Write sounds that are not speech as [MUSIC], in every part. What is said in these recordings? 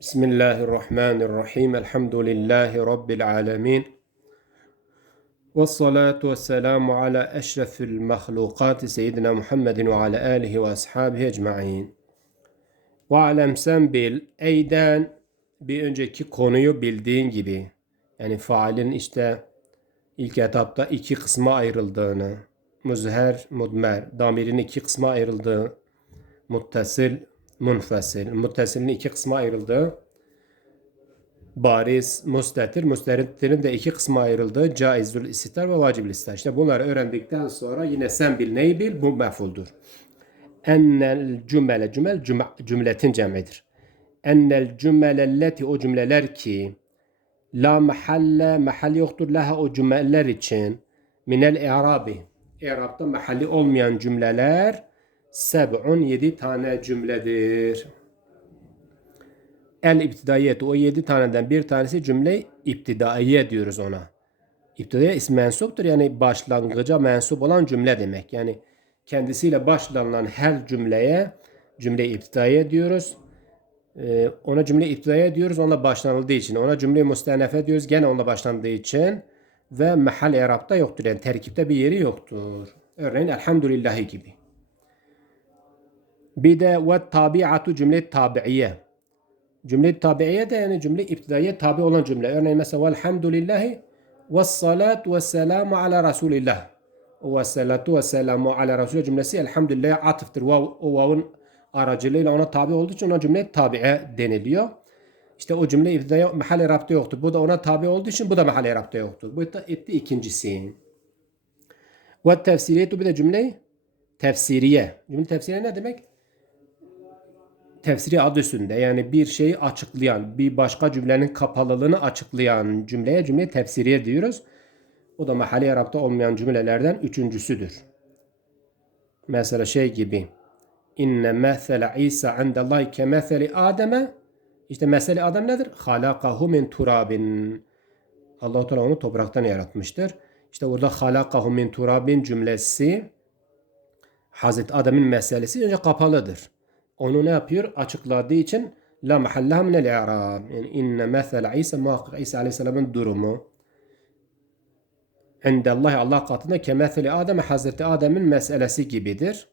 Bismillahirrahmanirrahim. Elhamdülillahi Rabbil alemin. Ve salatu ve selamu ala eşrefil mahlukati seyyidina Muhammedin ve ala alihi ve ashabihi ecma'in. Ve alem sen bil, eyden bir önceki konuyu bildiğin gibi. Yani faalin işte ilk etapta iki kısma ayrıldığını, müzher, mudmer, damirin iki kısma ayrıldığı, muttesil munfasil, muttasilin iki kısma ayrıldığı bariz, mustatir, mustatir'in de iki kısma ayrıldığı caizül istitar ve vacibül istitar. İşte bunları öğrendikten sonra yine sen bil neyi bil bu mefuldur. Ennel cümle cümel cüm- cümletin cemidir. Ennel cümlelleti o cümleler ki la mahalle mahal yoktur laha o cümleler için minel i'rabi i'rabda mahalli olmayan cümleler seb'un yedi tane cümledir. El iptidaiyet o yedi taneden bir tanesi cümle iptidaiye diyoruz ona. İptidaiye ismi mensuptur yani başlangıca mensup olan cümle demek. Yani kendisiyle başlanılan her cümleye cümle iptidaiye diyoruz. Ee, ona cümle iptidaiye diyoruz onunla başlanıldığı için. Ona cümle mustenefe diyoruz gene onunla başlandığı için. Ve mahal erapta yoktur yani terkipte bir yeri yoktur. Örneğin elhamdülillahi gibi. Bir de ve tabiatu cümle tabiiye. Cümle tabiiye de yani cümle iptidaiye tabi olan cümle. Örneğin mesela velhamdülillahi ve salatu ve selamu ala Resulillah. Ve salatu ve selamu ala Resulillah cümlesi elhamdülillah atıftır. O vavun aracılığıyla ona tabi olduğu için ona cümle tabi'e deniliyor. İşte o cümle iptidaiye mahal rapte yoktur. Bu da ona tabi olduğu için bu da mahal rapte yoktur. Bu da etti ikincisi. Ve tefsiriyetu bir de cümle tefsiriye. Cümle tefsiriye ne demek? Tefsiri adı üstünde yani bir şeyi açıklayan, bir başka cümlenin kapalılığını açıklayan cümleye cümle tefsiriye diyoruz. O da mahalli Arap'ta olmayan cümlelerden üçüncüsüdür. Mesela şey gibi İnne mesele İsa indallahi ke meseli Adem'e İşte mesele Adem nedir? Halakahu min turabin. Allah-u Teala onu topraktan yaratmıştır. İşte orada halakahu min turabin cümlesi Hazreti Adem'in meselesi önce kapalıdır onu ne yapıyor? Açıkladığı için la mahallaha minel i'rab. Yani inne mesel İsa muhakkak İsa Aleyhisselam'ın durumu Allah Allah katında kemetheli Adem Hazreti Adem'in meselesi gibidir.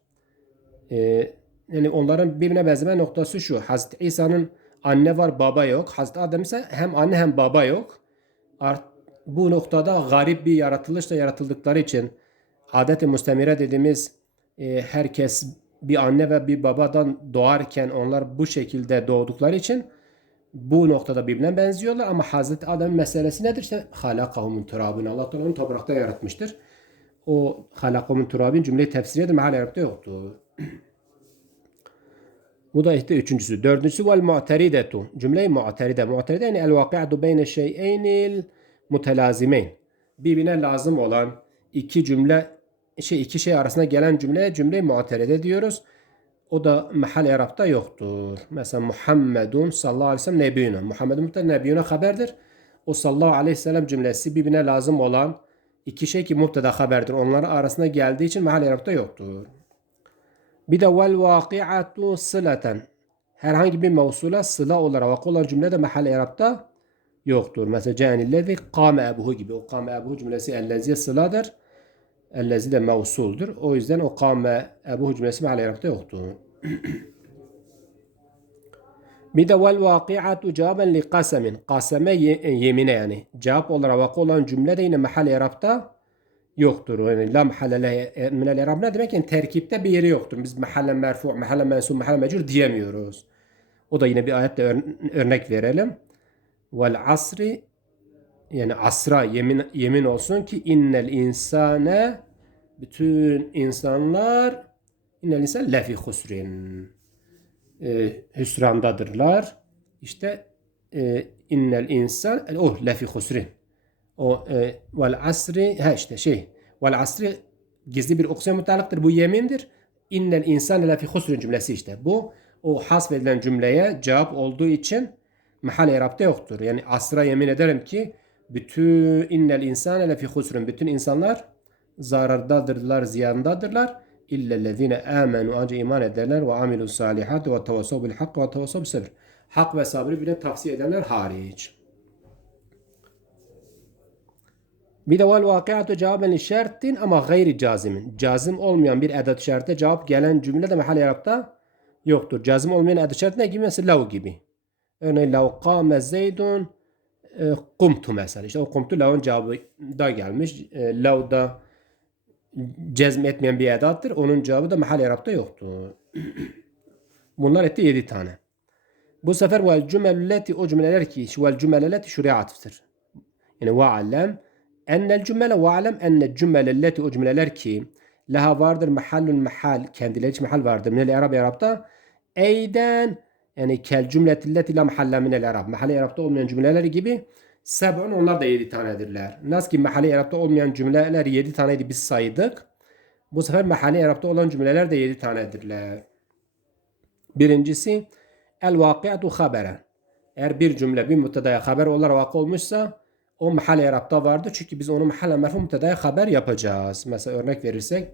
Ee, yani onların birbirine benzeme noktası şu. Hazreti İsa'nın anne var baba yok. Hazreti Adem ise hem anne hem baba yok. Art, bu noktada garip bir yaratılışla yaratıldıkları için adet-i mustemire dediğimiz e, herkes bir anne ve bir babadan doğarken onlar bu şekilde doğdukları için bu noktada birbirine benziyorlar ama Hazreti Adem meselesi nedir? İşte halakahumun turabın. Allah onu toprakta yaratmıştır. O halakahumun turabin cümleyi tefsiriyedir. Meal Arap'ta yoktur. Bu da işte üçüncüsü. Dördüncüsü vel mu'teridetu. Cümle-i mu'teride. Mu'teride yani el vaki'atu beyne şey'eynil mutelazimeyn. Birbirine lazım olan iki cümle şey iki şey arasında gelen cümle cümle muaterede diyoruz. O da mahal Arap'ta yoktur. Mesela Muhammedun sallallahu aleyhi ve sellem nebiyuna. Muhammedun muhtemelen nebiyuna haberdir. O sallallahu aleyhi ve sellem cümlesi birbirine lazım olan iki şey ki muhteda haberdir. Onların arasında geldiği için mahal Arap'ta yoktur. Bir de vel vaki'atu sıleten. Herhangi bir mevsula sıla olarak vakı olan cümle de mahal Arap'ta yoktur. Mesela canillezi kâme ebuhu gibi. O kâme ebuhu cümlesi ellezi sıladır. Ellezi de mevsuldur. O yüzden o kâme Ebu cümlesi meal Arap'ta yoktu. Bir de vel vaki'atu cevaben li kasemin. Kaseme yemine yani. Cevap olarak vakı olan cümle de yine mahal Arap'ta yoktur. Yani la mahalle minel Arap ne demek? Yani terkipte bir yeri yoktur. Biz mahalle merfu, mahalle mensub, mahalle mecur diyemiyoruz. O da yine bir ayetle örnek verelim. Vel asri yani asra yemin yemin olsun ki innel insane bütün insanlar innel insan lefi husrin e, hüsrandadırlar. İşte e, innel insan oh lefi husrin o e, vel asri ha işte şey vel asri gizli bir oksiyon mutalıktır. Bu yemindir. İnnel insan lefi husrin cümlesi işte. Bu o hasfedilen cümleye cevap olduğu için mahal Arap'ta yoktur. Yani asra yemin ederim ki bütün innel insane lefi husrun. Bütün insanlar zarardadırlar, ziyandadırlar. İllellezine amenu ancak iman ederler ve amilu salihat ve tevasav bil hak ve tevasav bil sabr. Hak ve sabrı bile tavsiye edenler hariç. Bir de vel vakiatu cevaben şertin ama gayri cazimin. Cazim olmayan bir edat şerte cevap gelen cümle de mahal yarapta yoktur. Cazim olmayan edat şert ne gibi? Mesela lav gibi. Örneğin lav kâme zeydun e, kumtu mesela. İşte o kumtu lavın cevabı da gelmiş. E, lav da cezm etmeyen bir edattır. Onun cevabı da mahal yarapta yoktur. [CLEARS THROAT] Bunlar etti 7 tane. Bu sefer vel cümelelleti o cümleler ki vel cümelelleti şuraya atıftır. Yani ve'alem ennel cümle ve'alem enne cümlelelleti o cümleler ki laha vardır mahallun mahal kendileri için mahal vardır. Minel Arab Arap'ta eyden yani kel cümletilleti la mahalle minel Arab. Mahalle Arap'ta olmayan cümleleri gibi seb'un onlar da 7 tanedirler. Nasıl ki mahalle Arap'ta olmayan cümleler 7 taneydi biz saydık. Bu sefer mahalle Arap'ta olan cümleler de 7 tanedirler. Birincisi el vakiatu haberen. Eğer bir cümle bir müptedaya haber olarak vakı olmuşsa o mahal Arap'ta vardır. Çünkü biz onu mahal merfu müptedaya haber yapacağız. Mesela örnek verirsek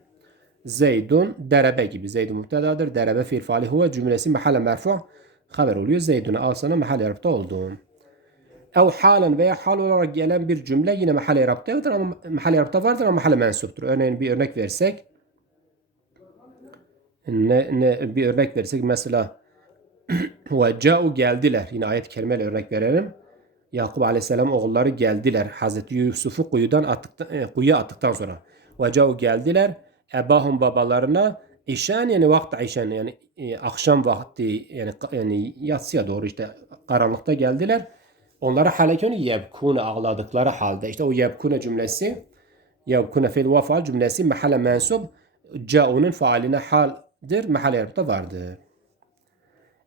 [CLEARS THROAT] Zeydun derebe gibi. Zeydun müptedadır. Derebe fiil faali huve cümlesi mahal merfu haber oluyor. Zeydun'u al sana mahal Arap'ta olduğun. Ev halen veya hal olarak gelen bir cümle yine mahal Arap'tadır ama mahal Arap'ta vardır ama mahal mensuptur. Örneğin bir örnek versek ne, ne bir örnek versek mesela [CLEARS THROAT] ve ca'u geldiler. Yine ayet kelimeyle örnek verelim. Yakup Aleyhisselam oğulları geldiler. Hazreti Yusuf'u kuyudan attıktan, e, kuyuya attıktan sonra. Ve ca'u geldiler. Ebahum babalarına işen yani vakti işen yani e, akşam vakti yani yani yatsıya doğru işte karanlıkta geldiler. Onlara halekonu yebkune ağladıkları halde. İşte o yebkune cümlesi yebkune fil ve faal cümlesi mahalle mensup ca'unun faaline haldir. Mahalle yarabda vardır.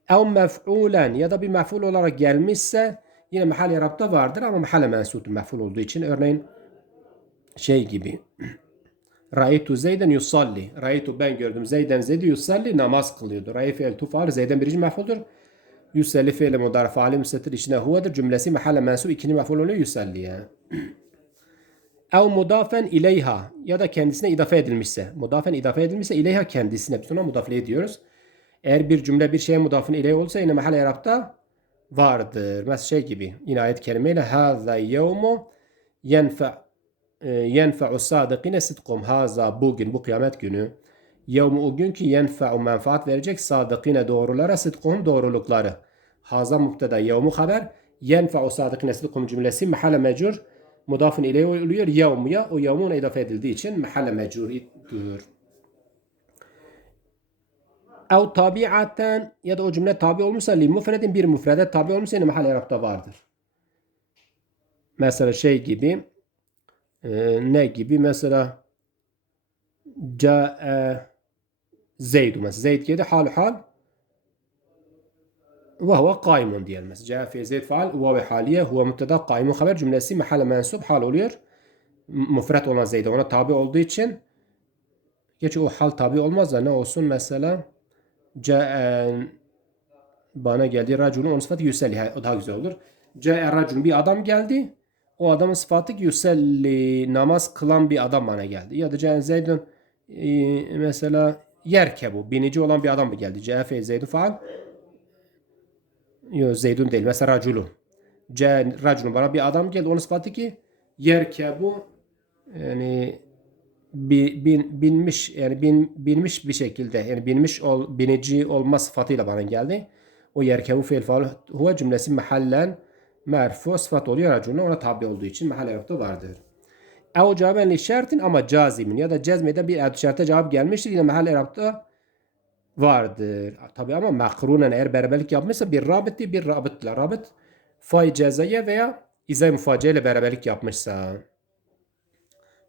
Ev mef'ulen ya da bir mef'ul olarak gelmişse yine mahal yarabda vardır ama mahalle mensuptur mef'ul olduğu için. Örneğin şey gibi. [CLEARS THROAT] Ra'aytu Zeyden yusalli. Ra'aytu ben gördüm Zeyden Zeyd'i yusalli namaz kılıyordu. Ra'y fiil tufal Zeyden birinci mef'uldur. Yusalli fiil mudar faali müstetir içine huvedir. Cümlesi mahalle mensup ikinci mef'ul oluyor yusalliye. Ev mudafen ileyha ya da kendisine idafe edilmişse. Mudafen idafe edilmişse ileyha kendisine. Biz ona mudafle ediyoruz. Eğer bir cümle bir şeye mudafın ileyh olsa yine mahalle yarapta vardır. Mesela şey gibi yine ayet kelimeyle hâzâ yevmu yenfe yenfe'u sadıkine sidkum haza bugün bu kıyamet günü yevmu o gün ki yenfe'u menfaat verecek sadıkine doğrulara sidkum doğrulukları haza mubtada yevmu haber yenfe'u sadıkine sidkum cümlesi mahalle mecur mudafın ileyh oluyor yevmuya o yevmuna idafe edildiği için mahalle mecurdur. Ev tabiaten ya da o cümle tabi olmuşsa li mufredin bir müfrede tabi olmuşsa yine mahal Arap'ta vardır. Mesela şey gibi e, ne gibi mesela ca'e Mesela Zeyd geldi hal hal ve huve kaimun diyelim mesela ca'e fi Zeyd faal ve haliye huve mütteda kaimun haber cümlesi mahal mensup hal oluyor. Müfret olan Zeyd'e ona tabi olduğu için Gerçi o hal tabi olmaz da ne olsun mesela Ca'en bana geldi raculun onun sıfatı yüselli. O daha güzel olur. Ca'e raculun bir adam geldi. O adamın sıfatı yüselli namaz kılan bir adam bana geldi. Ya da Ca'en zeydun e, mesela yerkebu binici olan bir adam mı geldi? Ca'e fe zeydun faal. Yok zeydun değil. Mesela raculun. Ca'en raculun bana bir adam geldi. Onun sıfatı ki yerkebu yani bi- bin, binmiş yani bin, binmiş bir şekilde yani binmiş ol, binici olma sıfatıyla bana geldi. O yerkevu fiil faal huve cümlesi mahallen merfu sıfat oluyor racununa ona tabi olduğu için mahalle yokta vardır. Ev cevaben li şertin ama cazimin ya da cezmeden bir ev şerte cevap gelmiştir yine mahalle Arap'ta vardır. Tabi ama makrunen eğer beraberlik yapmışsa bir rabıtti bir rabıtla rabıt fay cezaya veya izay mufaciye ile beraberlik yapmışsa.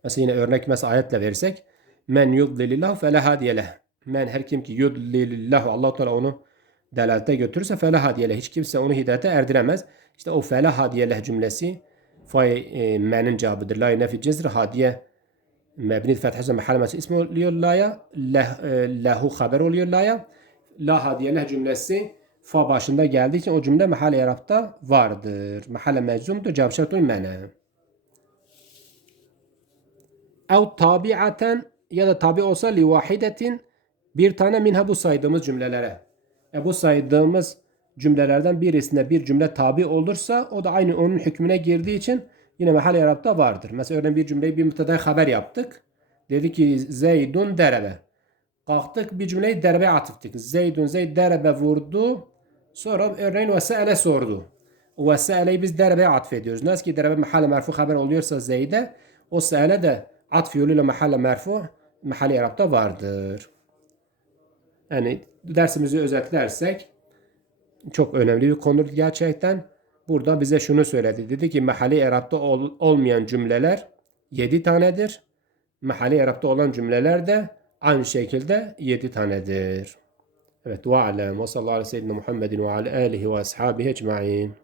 Mesela yine örnek mesela ayetle verirsek men yudlilillahu fe la hadiye leh. Men her kim ki yudlilillahu Allah Teala onu delalete götürürse fe la hadiye leh. Hiç kimse onu hidayete erdiremez. İşte o fe la hadiye leh cümlesi e, menin cevabıdır. La nefi cezr hadiye mebni fethası mahal mesela ismi oluyor la'ya leh, e, lehu haber oluyor la'ya la hadiye leh cümlesi fa başında geldiği için o cümle mahal Arap'ta vardır. Mahal meczumdur. Cevap şartı mene. Ev tabiaten ya da tabi olsa li vahidetin bir tane minha bu saydığımız cümlelere. E bu saydığımız cümlelerden birisine bir cümle tabi olursa o da aynı onun hükmüne girdiği için yine mahal irapta vardır. Mesela örneğin bir cümleyi bir müptedaya haber yaptık. Dedi ki Zeydun derebe. Kalktık bir cümleyi derebe atıftık. Zeydun Zeyd derebe vurdu. Sonra örneğin vesaile sordu. O vesaileyi biz derebeye atfediyoruz. Nasıl ki derebe mahalle merfu haber oluyorsa Zeyd'e o seile de atf yoluyla mahalle merfu mahalle irapta vardır. Yani dersimizi özetlersek çok önemli bir konu gerçekten. Burada bize şunu söyledi. Dedi ki mahalli irapta ol- olmayan cümleler 7 tanedir. Mahalli irapta olan cümleler de aynı şekilde 7 tanedir. Evet ve alem ve sallallahu aleyhi ve sellem Muhammedin ve alihi ve ashabihi ecma'in.